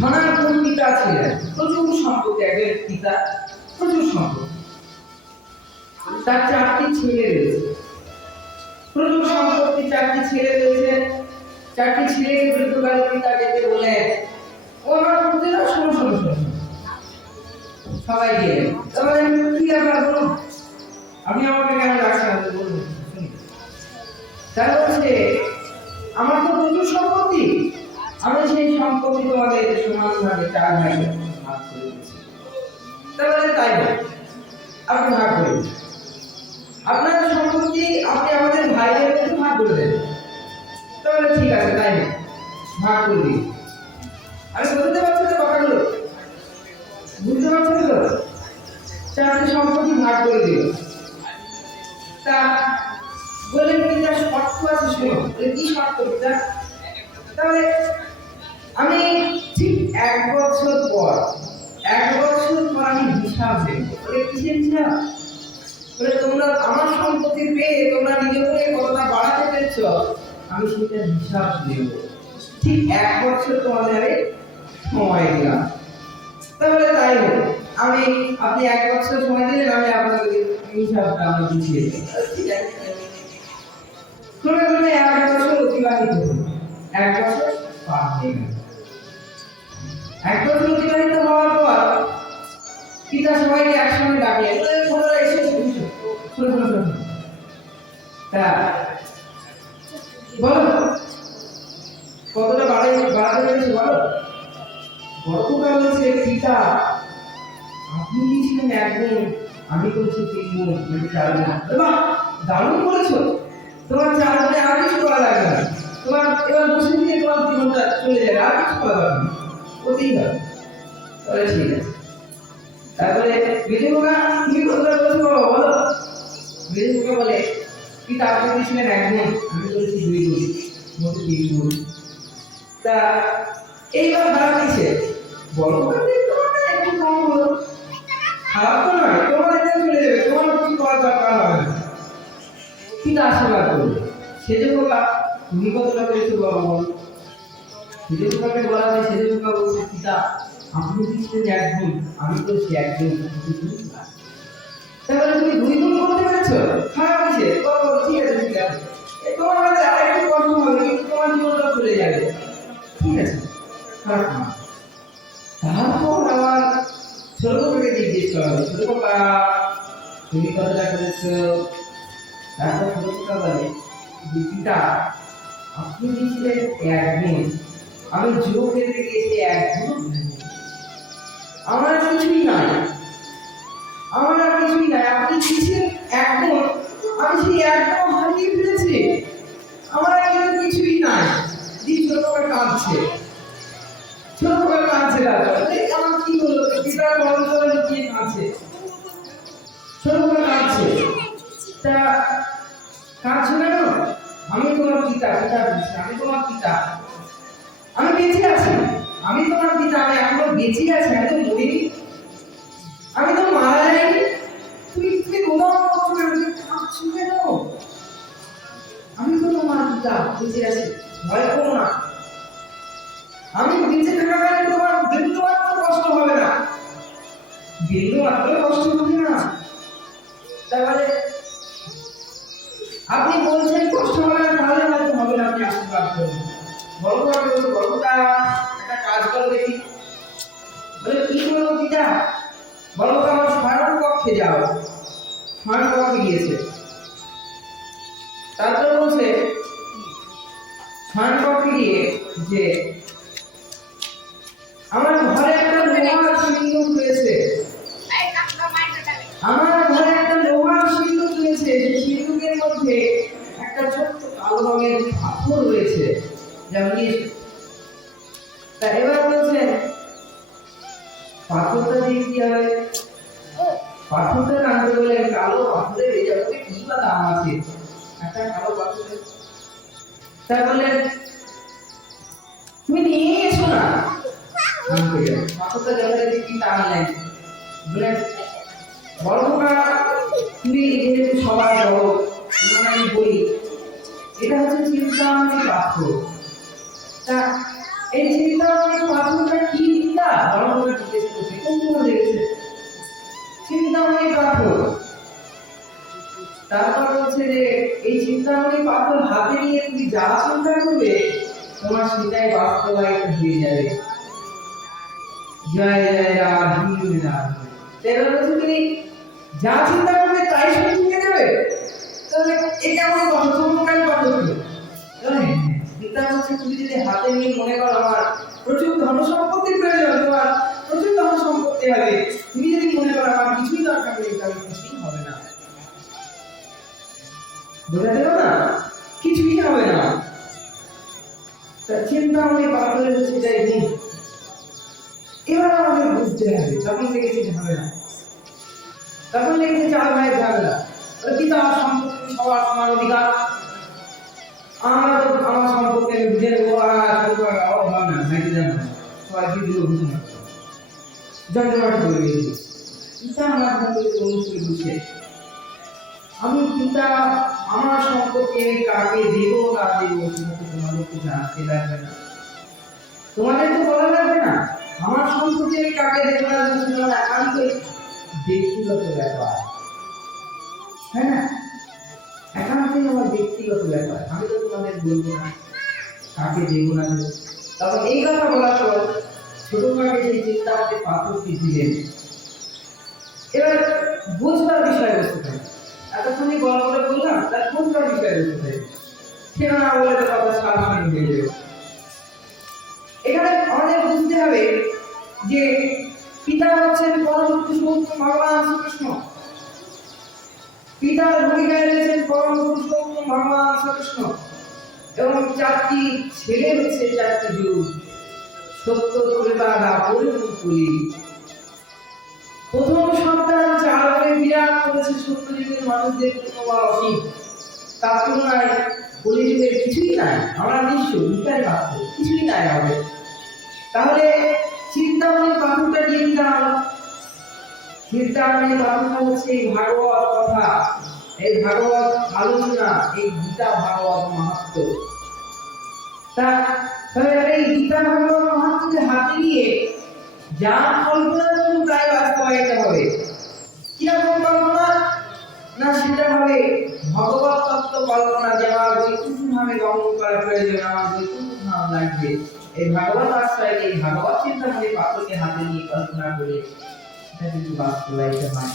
ধনাঢ্য পিতা ছিলেন, প্রচুর সম্পত্তি, একজন পিতা প্রচুর সম্পত্তি, তার 4টি ছেলে রয়েছে, প্রচুর সম্পত্তি, 4টি ছেলে রয়েছে। 4টি ছেলেকে বৃদ্ধকালে পিতা ডেকে বললেন, ও আমার পুত্রেরা শোনো শোনো শোনো, সবাই গেলেন। তাহলে কি ব্যাপার বলুন, আপনি আমাকে কেন রাখছেন বলুন। তারা বলছে, আমার তো প্রচুর সম্পত্তি, আমি সেই সম্পত্তি তোমাদের সমানভাবে 4 ভাগে ভাগ করে দিচ্ছি। তাহলে তাই হোক, আপনি ভাগ করে দিন, আপনার সম্পত্তি আপনি আমাদের ভাইদের মধ্যে ভাগ করে দেন। তাহলে ঠিক আছে, তাই হোক, ভাগ করে দিন। আমি বুঝতে পারছি তো কথাগুলো, বুঝতে পারছেন তো? 4টি সম্পত্তি ভাগ করে দিল। তা বলে পিতা শর্ত আছে, শোনো। কি শর্ত পিতা? তাহলে আমি ঠিক 1 বছর পর আমি হিসাব দেব। বলে কিসের হিসাব? বলে তোমরা আমার সম্পত্তি পেয়ে তোমরা নিজেদের কতটা বাড়াতে পেরেছ, আমি সেটা হিসাব দেব। ঠিক 1 বছর তোমাদের সময় দিলাম। তাহলে তাই হোক, আপনি 1 বছর সময় দিলেন, আমি আপনাদের হিসাবটা আমি বুঝিয়ে দেব। ঠিক আছে, ক্রমে ক্রমে 1 বছর অতিবাহিত হল। 1 বছর পার হয়ে গেল। 1 বছর অতিবাহিত হওয়ার পর পিতা সবাইকে একসঙ্গে ডাকলেন, তোমরা এসে শোনো। তা বলো, কতটা বাড়াতে পেরেছো বলো। বড়টা বলছে, পিতা আপনি দিয়েছিলেন 1 গুণ, আমি করছি 3 গুণ, মানে 4 গুণ। বাহ, দারুণ করেছো, তোমার 4 গুণে আর কিছু করা লাগবে না, তোমার এবার বসে দিয়ে তোমার জীবনটা চলে যাবে, আর কিছু করা লাগবে না, ওতেই হবে। তাহলে ঠিক আছে। তারপরে বিজয়কা তুমি কতটা বলছো বলো। বিজয়কা বলে, পিতা আপনি দিয়েছিলেন 1 গুণ, আমি করেছি 2 গুণ, মোট 3 গুণ। তা এইবার খারাপ দিচ্ছে, বড় করে একটু কম হলো, খারাপ তো নয়, তোমার এটা চলে যাবে, তোমার কিছু করার দরকার হবে না। পিতা আশীর্বাদ করবে। সেজোকা তুমি কতটা করেছো বাবা বল। সেজোকাকে বলা হয়, সেজোকা বলছে, পিতা আপনি দিচ্ছেন 1 গুণ, আমি করেছি 1 গুণ। তাহলে তুমি 2 গুণ করতে পেরেছো, খারাপ হয়েছে, ঠিক আছে ঠিক আছে, তোমার কাছে আর একটু কষ্ট হবে, কিন্তু তোমার জীবনটা চলে যাবে, ঠিক আছে, খারাপ না। তারপর আবার ছোটকে জিজ্ঞেস করা হবে, ছোটকা তুমি কতটা করেছো। তারপর ছোটকা বলে, পিতা আপনি দিয়েছিলেন 1 গুণ, আমি যোগ খেতে গিয়েছি 1 গুণ, আমার কিছুই নাই, আপনি দিয়েছেন 1 গুণ, আমি সেই 1 গুণ হারিয়ে ফেলেছি, আমার কিন্তু কিছুই নাই। ছোটকা কাঁদছে, আমার কি হলো, পিতার বন্ধুরা লুকিয়ে কাঁদছে, ছোটকা কাঁদছে। তা কাঁদছো কেন? আমি তোমার পিতা, আমি তোমার পিতা, আমি বেঁচে আছি, আমি তোমার পিতা, আমি এখনো বেঁচে আছি, আমি তো মরিনি, আমি তো মারা যাইনি। তুমি তোমার কাঁদছো কেন? আমি তো তোমার পিতা, বেঁচে আছি, ভয় করো না, আমি বেঁচে থাকাকালীন তোমার বিন্দুমাত্র কষ্ট হবে না, বিন্দুমাত্র কষ্ট হবে না। তাহলে আপনি বলছেন কষ্ট হবে না, তাহলে হয়তো হবে না, আপনি আশীর্বাদ করুন। বড়টা একটা কাজ করে দেখি। বলে কি করবো পিতা? বড়টা আমার শয়ন কক্ষে যাও। শয়ন কক্ষে গিয়েছে। তারপর বলছে শয়ন কক্ষে গিয়ে যে আমার ঘরে একটা লোহার সিন্দুক রয়েছে, আমার ঘরে একটা লোহার সিন্দুক রয়েছে, সেই সিন্দুকের মধ্যে একটা ছোট্ট কালো রঙের পাথর রয়েছে, যেমন তা এবার বলছেন পাথরটা দিয়ে কি হবে? পাথরটা আনতে বলে, কালো পাথরের এই জগতে কি বা দাম আছে, একটা কালো পাথরের। তা বললেন তুমি নিয়ে এসো না, পাথরটা জগতে কি দাম নেই। বললেন বড় তুমি যেহেতু সবার বড়, তোমাকে আমি বলি এটা হচ্ছে চিন্তামণি পাথর। তা এই চিন্তামণি পাথরটা কি এই চিন্তামণি পাথর হাতে নিয়ে তুমি যা চিন্তা করবে তোমার সেটাই বাস্তবায়িত হয়ে যাবে। জয় জয় রাম রাম। এবার বলছে তুমি যা চিন্তা করবে তাই সত্যি হয়ে যাবে। তাহলে এটা আমার কথা চমৎকার কথা হলো। চিন্তা হচ্ছে তুমি যদি হাতে নিয়ে মনে করো আমার প্রচুর ধন সম্পত্তির প্রয়োজন, তোমার প্রচুর ধন সম্পত্তি হবে, তুমি যদি মনে করো আমার কিছুই দরকার নেই, তাহলে কিছুই হবে না। বোঝা গেল না? কিছুই হবে না। চিন্তামণি পাথরের হচ্ছে যাই গুণ। এবার আমাদের বুঝতে হবে, তখন লেগেছে ঝামেলা, তখন লেগেছে চার ভাইয়ের ঝামেলা। পিতা সম্পত্তি সবার সমান অধিকার, আমরা তো আমার সম্পত্তি আমি বুঝে নেবো, অভাব না ভাইকে জানো সবাই কি দিল বুঝে না জন্মটা করে দিয়েছি। পিতা আমার বুঝে আমি পিতা আমার সম্পত্তি আমি কাকে দেবো না দেবো সেটা তো তোমাদেরকে জানতে লাগবে না, তোমাদের তো বলা লাগবে না। আমার সম্পত্তি আমি কাকে দেবো না দেবো সেটা আমার একান্ত ব্যক্তিগত ব্যাপার, হ্যাঁ না? একান্তই আমার ব্যক্তিগত ব্যাপার, আমি তো তোমাদের বলবো না কাকে দেবো না দেবো। তখন এই কথা বলার পর ছোট মাকে সেই চিন্তামণি পাথরটি দিলেন। এবার বুঝবার বিষয় বস্তু থাকে, এতক্ষণই গল্পটা বললাম তার বুঝবার বিষয় বস্তু থাকে, সেটা না বলে তো কথা সামনে হয়ে যাবে। এখানে আমাদের বুঝতে হবে যে পিতা হচ্ছেন পরম পুরুষোত্তম ভগবান শ্রীকৃষ্ণ, পিতার ভূমিকায় রয়েছেন পরম পুরুষোত্তম ভগবান শ্রীকৃষ্ণ, এবং চারটি ছেলে হচ্ছে চারটি যুগ, সত্য ত্রেতা দ্বাপর কলি। প্রথম সন্তান চারকে বিরাট করেছে সত্যযুগের মানুষদের প্রতিভা অসীম, তার তুলনায় কলিযুগের কিছুই নাই। আমরা নিশ্চয় বিকারে বাস্তব কিছুই নাই আমাদের। তাহলে চিন্তামণি পাথরটা দিয়ে দিলাম। চিন্তামণি পাথরটা হচ্ছে এই ভাগবত কথা, এই ভাগবত আলোচনা, এই গীতা ভাগবত মাহাত্ম্য। তাহলে এই গীতা ভাগবত মাহাত্ম্যকে হাতে নিয়ে যা কল্পনা করুন তাই বাস্তবায়িত হবে। কিরকম কল্পনা? না সেটা হবে ভগবত তত্ত্ব কল্পনা, যে আমার বৈকুণ্ঠ ধামে গমন করা প্রয়োজন, আমার বৈকুণ্ঠ ধাম লাগবে। এই ভাগবত আশ্রয়, এই ভাগবত চিন্তামণি পাথরকে হাতে নিয়ে কল্পনা করে এটা কিন্তু বাস্তবায়িত হয়।